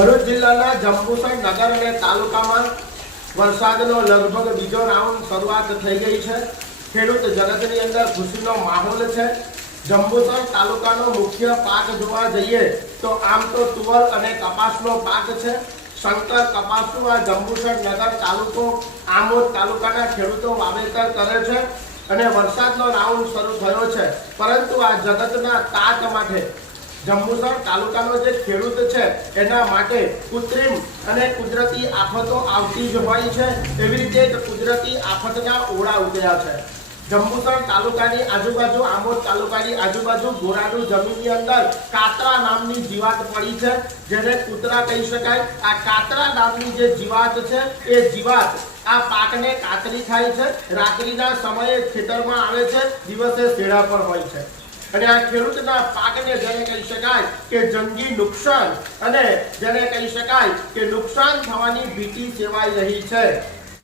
ભરૂચ જિલ્લાના જંબુસર નગર અને તાલુકામાં વરસાદનો લગભગ બીજો રાઉન્ડ શરૂઆત થઈ ગઈ છે। ખેડૂત જગતની અંદર ખુશીનો માહોલ છે। જંબુસર તાલુકાનો મુખ્ય પાક જોવા જઈએ તો આમ તો તુવર અને કપાસનો પાક છે। શંકર કપાસનું આ જંબુસર નગર તાલુકો આમોદ તાલુકાના ખેડૂતો વાવેતર કરે છે અને વરસાદનો રાઉન્ડ શરૂ થયો છે, પરંતુ આ જગતના તાત માટે જંબુસર તાલુકાનો જે ખેડૂત છે એના માટે કૃત્રિમ અને કુદરતી આફતો આવતી જ હોય છે। એવી રીતે જ કુદરતી આફતના ઓળા ઉતર્યા છે। જંબુસર તાલુકાની આજુબાજુ આમોદ તાલુકાની આજુબાજુ ગોરાડુ જમીનની અંદર કાતરા નામની જીવાત પડી છે, જેને કૂતરા કહી શકાય। આ કાતરા નામની જે જીવાત છે એ જીવાત આ પાકને કાતરી ખાય છે। રાત્રિના સમયે ખેતરમાં આવે છે, દિવસે શેડા પર હોય છે અને આ ખેડૂતના પાકને જેને કહી શકાય કે જંગી નુકસાન અને જેને કહી શકાય કે નુકસાન થવાની ભીતિ સેવાઈ રહી છે।